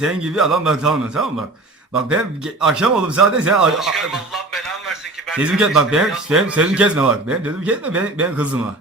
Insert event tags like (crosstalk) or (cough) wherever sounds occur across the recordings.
Senin gibi adam bak tamam tamam mı? bak. Bak ben akşam oldum zaten sen Başkanım Allah belanı versin ki ben... Sezim kes bak sözümü öyle şey. kesme bak. Benim sözümü kesme ben ben kızıma.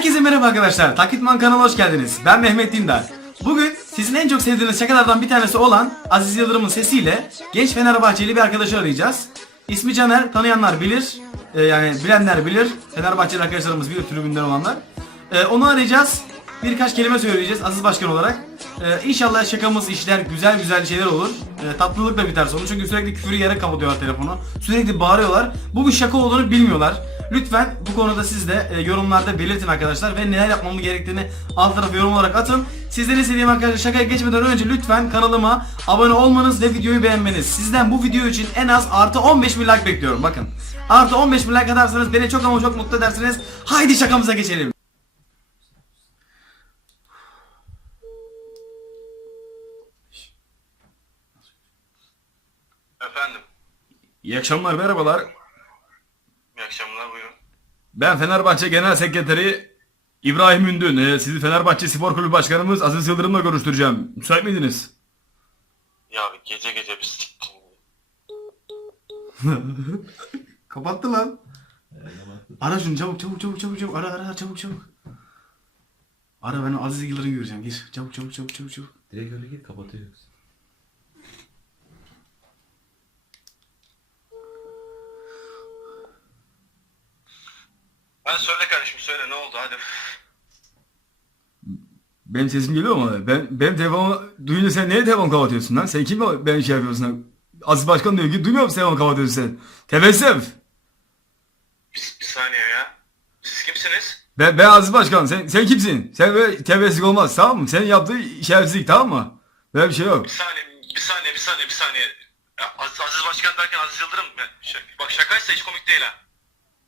Herkese merhaba arkadaşlar. Taklitman kanalına hoş geldiniz. Ben Mehmet Dindar. Bugün sizin en çok sevdiğiniz şakalardan bir tanesi olan Aziz Yıldırım'ın sesiyle genç Fenerbahçeli bir arkadaşı arayacağız. İsmi Caner, tanıyanlar bilir. Ee, yani bilenler bilir. Fenerbahçeli arkadaşlarımız bilir tribünden olanlar. Ee, onu arayacağız. Birkaç kelime söyleyeceğiz Aziz Başkan olarak. Ee, inşallah şakamız işler, güzel güzel şeyler olur. Ee, tatlılıkla biter sonu çünkü sürekli küfür yere kapatıyorlar telefonu. Sürekli bağırıyorlar. Bu bir şaka olduğunu bilmiyorlar. Lütfen bu konuda siz de e, yorumlarda belirtin arkadaşlar ve neler yapmamız gerektiğini alt tarafa yorum olarak atın. Sizden istediğim arkadaşlar şakaya geçmeden önce lütfen kanalıma abone olmanız ve videoyu beğenmeniz. Sizden bu video için en az artı 15 bin like bekliyorum bakın. Artı 15 bin like atarsanız beni çok ama çok mutlu edersiniz. Haydi şakamıza geçelim. Efendim. İyi akşamlar merhabalar. İyi akşamlar buyurun. Ben Fenerbahçe Genel Sekreteri İbrahim Ündün. Ee, sizi Fenerbahçe Spor Kulübü Başkanımız Aziz Yıldırım'la görüştüreceğim. Müsait miydiniz? Ya gece gece bir siktin. (laughs) Kapattı lan. Ara şunu çabuk çabuk çabuk çabuk çabuk ara ara ara, çabuk çabuk. Ara ben Aziz Yıldırım'ı göreceğim. Gir çabuk çabuk çabuk çabuk çabuk. Direkt öyle git kapatıyor Ben söyle kardeşim söyle ne oldu hadi. Benim sesim geliyor mu? Ben benim telefonumu duyunca sen niye telefonu kapatıyorsun lan? Sen kim ben şey yapıyorsun lan? Aziz Başkan diyor ki duymuyor musun telefonu kapatıyorsun sen? Tebessüm. Bir, bir saniye ya. Siz kimsiniz? Ben, ben Aziz Başkan. Sen, sen kimsin? Sen böyle tebessüm olmaz tamam mı? Senin yaptığı şerefsizlik tamam mı? Böyle bir şey yok. Bir saniye bir saniye bir saniye bir saniye. Ya, Aziz, Aziz Başkan derken Aziz Yıldırım. Ya, şak- bak şakaysa hiç komik değil ha.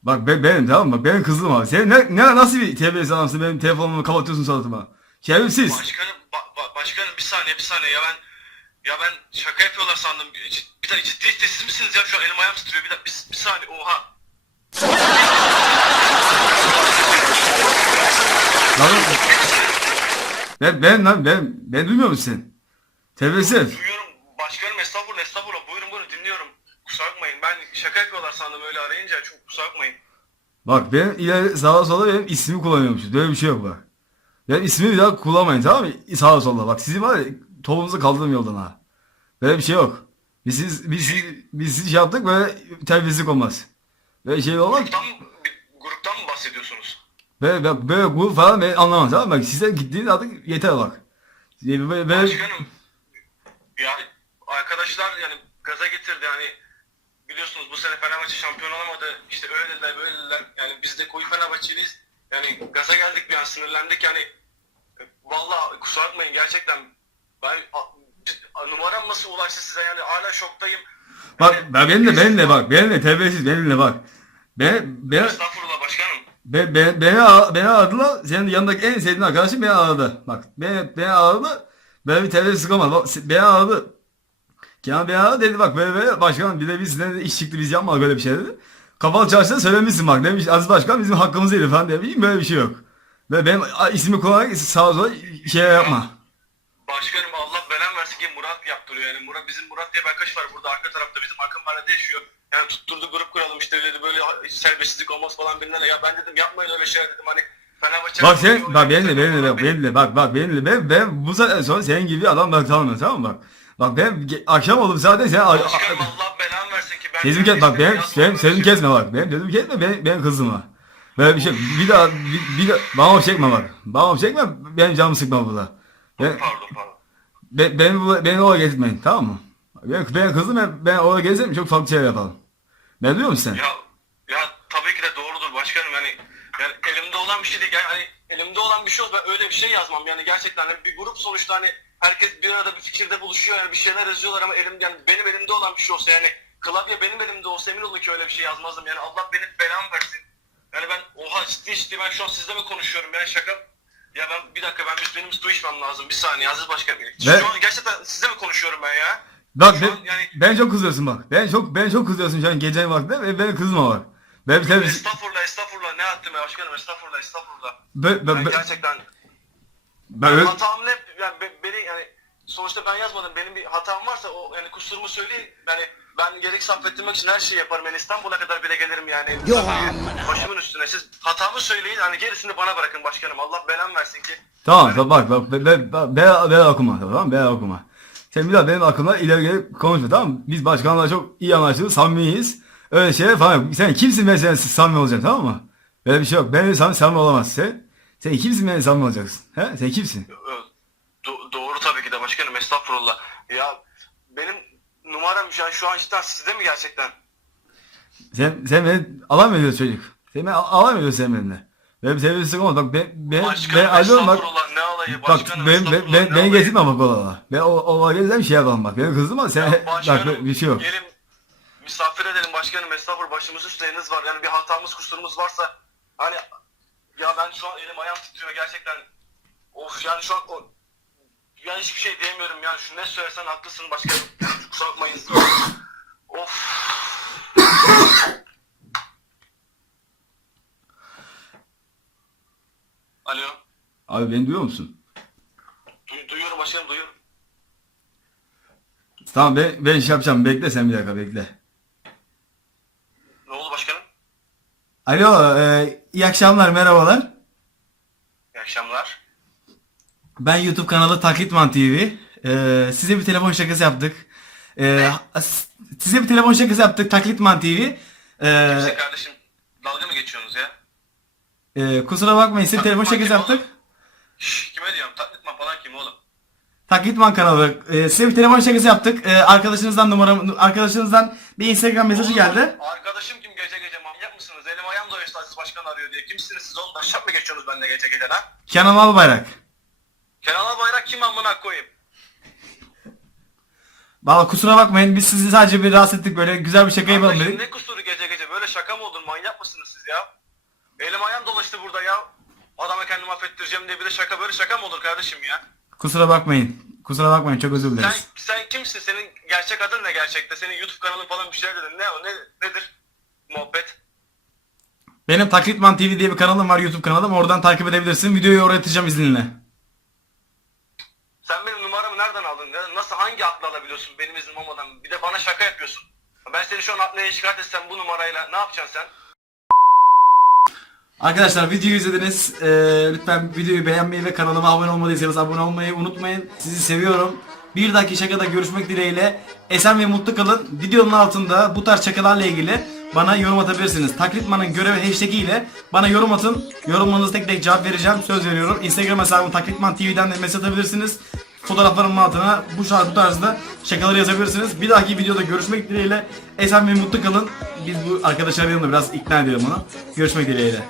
Bak ben, benim tamam mı? Bak benim kızım abi. Sen ne, ne nasıl bir terbiyesiz adamsın benim telefonumu kapatıyorsun suratıma. Şerefsiz. Başkanım ba- ba- başkanım bir saniye bir saniye ya ben ya ben şaka yapıyorlar sandım. Bir, bir dakika ciddi ciddi siz misiniz ya şu an elim ayağım titriyor. Bir, dakika, bir, bir saniye oha. Lan, ben, ben lan ben, ben duymuyor musun sen? Terbiyesiz. Duyuyorum başkanım estağfurullah estağfurullah buyurun buyurun dinliyorum. Kusura bakmayın ben şaka yapıyorlar sandım öyle arayınca çok kusura bakmayın. Bak ben ileri sağa sola benim ismimi kullanıyormuşum. Böyle bir şey yok bak. Benim ismimi bir daha kullanmayın tamam mı? Sağa sola bak. Sizin var ya topunuzu kaldırdım yoldan ha. Böyle bir şey yok. Biz siz, biz siz, biz siz şey yaptık böyle terbiyesizlik olmaz. Böyle şey olmaz. Gruptan, bir, gruptan mı bahsediyorsunuz? Böyle, böyle, böyle grup falan ben anlamam tamam mı? Bak sizden gittiğiniz artık yeter bak. Böyle, böyle, Başkanım ya arkadaşlar yani gaza getirdi yani biliyorsunuz bu sene Fenerbahçe şampiyon olamadı işte öyle dediler böyle dediler yani biz de koyu Fenerbahçeliyiz yani gaza geldik bir an sinirlendik yani vallahi kusura bakmayın gerçekten ben a- numaram nasıl ulaştı size yani hala şoktayım. bak Yani- ben benimle benimle bak benimle terbiyesiz benimle bak. Ben ben Estağfurullah başkanım. ben ben beni beni aradılar. Senin yanındaki en sevdiğin arkadaşım beni aradı. Bak beni beni aradı. Böyle bir terbiyesizlik olmaz. Bak, beni aradı. Kenan aradı dedi bak böyle başkanım bir de biz de iş çıktı biz yapmadık böyle bir şey dedi. Kapalı çarşıda söylemişsin bak demiş Aziz Başkan bizim hakkımız değil falan demiş. Böyle bir şey yok. Ve benim ismimi kullanarak sağa sola şey yapma. Başkanım Allah belan versin ki Murat yaptırıyor yani Murat bizim Murat diye bir arkadaş var burada arka tarafta bizim akın mahallede yaşıyor. Yani tutturdu grup kuralım işte dedi böyle hiç serbestsizlik olmaz falan bilmem ne. Ya ben dedim yapmayın öyle şeyler dedim hani Fenerbahçe Bak sen bak benimle benimle bak benimle bak bak benimle ben ben bu saatten sonra senin gibi adam bak tanımıyorum tamam mı bak. Bak ben ge- akşam oldum zaten sen Başkanım Allah belan versin ki ben Sezim kes bak benim benim sözümü kesme bak. Benim sözümü kesme benim, benim kızıma. Böyle bir şey bir daha bir, bir daha bana çekme bak. Bana çekme benim canımı sıkma burada. Ben, Pardon pardon. ben, beni, bu- beni oraya getirmeyin tamam mı? Ben, ben kızım ben, ben oraya gelirsem çok farklı şeyler yapalım. Ne diyor musun sen? Ya ya tabii ki de doğrudur başkanım yani yani elimde olan bir şey değil yani hani elimde olan bir şey olsa ben öyle bir şey yazmam yani gerçekten hani bir grup sonuçta hani herkes bir arada bir fikirde buluşuyor yani bir şeyler yazıyorlar ama elim yani benim elimde olan bir şey olsa yani klavye benim elimde olsa emin olun ki öyle bir şey yazmazdım yani Allah benim belamı versin. Yani ben oha ciddi ciddi ben şu an sizle mi konuşuyorum ben şaka ya ben bir dakika ben benim su içmem lazım bir saniye Aziz Başkan. Ve- Şu an gerçekten sizle mi konuşuyorum ben ya? Bak ben, an yani- ben çok kızıyorsun bak. Ben çok ben çok kızıyorsun şu an gece vakti ve beni kızma bak. Ben sen Estağfurullah estağfurullah. Ne yaptım ya başkanım? Estağfurullah estağfurullah. ben, Ben ben, ben, gerçekten ben öyle- hatam ne? Yani be- beni yani sonuçta ben yazmadım. Benim bir hatam varsa o yani kusurumu söyleyin yani ben gerek affettirmek için her şeyi yaparım. Yani İstanbul'a kadar bile gelirim yani. Yok. Başımın üstüne. Siz hatamı söyleyin. Hani gerisini bana bırakın başkanım. Allah belamı versin ki. Tamam tamam bak bak ben ben ben, ben, ben okuma tamam ben okuma. Sen bir daha benim aklımda ileri geri konuşma tamam mı? Biz başkanlarla çok iyi anlaşıyoruz, samimiyiz. Öyle şeyler falan. Sen kimsin ben seninle samimi olacaksın tamam mı? Böyle bir şey yok. Benimle samimi, samimi olamazsın sen. Sen kimsin benimle samimi olacaksın? He? Sen kimsin? Do- doğru tabii ki de başkanım estağfurullah ya benim numaram şu an şu an cidden sizde mi gerçekten? Sen, sen beni alamıyorsun çocuk. Sen beni al- alamıyorsun sen benimle. Benim sevgilisi olmaz. Bak ben, ben, Başkanım ben alıyorum bak. estağfurullah ne alayı Bak başkanım ben, ben, estağfurullah, ben, ne beni alayı? getirme bak ola. Ben o, o bir şey yapalım bak. Beni kızdırma sen. Ya bak başkanım, bir şey yok. Gelin misafir edelim başkanım. Estağfurullah başımız üstleriniz var. Yani bir hatamız kusurumuz varsa hani ya ben şu an elim ayağım titriyor gerçekten. Of yani şu an o, yani hiçbir şey diyemiyorum yani şu ne söylesen haklısın başkanım. Kusura bakmayın. Of. Alo. Abi beni duyuyor musun? Du- duyuyorum başkanım duyuyorum. Tamam ben, ben şey yapacağım. Bekle sen bir dakika bekle. Ne oldu başkanım? Alo e, iyi akşamlar merhabalar. İyi akşamlar. Ben YouTube kanalı Taklitman TV. E, size bir telefon şakası yaptık. E, s- size bir telefon şakası yaptık Taklitman TV. E, Kimse kardeşim dalga mı geçiyorsunuz ya? e, kusura bakmayın size telefon şakası yaptık. Şşş kime diyorum? Taklitman falan kim oğlum? Taklitman kanalı. E, size bir telefon şakası yaptık. E, arkadaşınızdan numaram, arkadaşınızdan bir Instagram mesajı Oğlum, geldi. Arkadaşım kim gece gece manyak mısınız? Elim ayağım da uyuştu Aziz Başkan arıyor diye. Kimsiniz siz oğlum? Şap mı geçiyorsunuz benimle gece gece lan? Kenan Albayrak. Kenan Albayrak kim amına koyayım? Valla kusura bakmayın biz sizi sadece bir rahatsız ettik böyle güzel bir şaka yapalım dedik. ne kusuru gece gece? Böyle şaka mı olur? Manyak mısınız siz ya? Elim ayağım dolaştı burada ya. Adama kendimi affettireceğim diye bir de şaka böyle şaka mı olur kardeşim ya? Kusura bakmayın. Kusura bakmayın çok özür Sen, dileriz. sen kimsin? Senin gerçek adın ne gerçekte? Senin YouTube kanalın falan bir şeyler dedin. Ne o? Ne, nedir? Muhabbet. Benim Taklitman TV diye bir kanalım var YouTube kanalım. Oradan takip edebilirsin. Videoyu oraya atacağım izninle. Sen benim numaramı nereden aldın? Ya Nasıl hangi akla alabiliyorsun benim iznim olmadan? Bir de bana şaka yapıyorsun. Ben seni şu an aklına şikayet etsem bu numarayla ne yapacaksın sen? Arkadaşlar videoyu izlediniz. Ee, lütfen videoyu beğenmeyi ve kanalıma abone olmadıysanız abone olmayı unutmayın. Sizi seviyorum. Bir dahaki şakada görüşmek dileğiyle. Esen ve mutlu kalın. Videonun altında bu tarz şakalarla ilgili bana yorum atabilirsiniz. Taklitmanın görevi hashtag ile bana yorum atın. Yorumlarınızı tek tek cevap vereceğim. Söz veriyorum. Instagram hesabım Taklitman TV'den de mesaj atabilirsiniz. Fotoğraflarımın altına bu şarkı bu tarzda şakaları yazabilirsiniz. Bir dahaki videoda görüşmek dileğiyle. Esen ve mutlu kalın. Biz bu arkadaşlar yanında biraz ikna edelim onu. Görüşmek dileğiyle.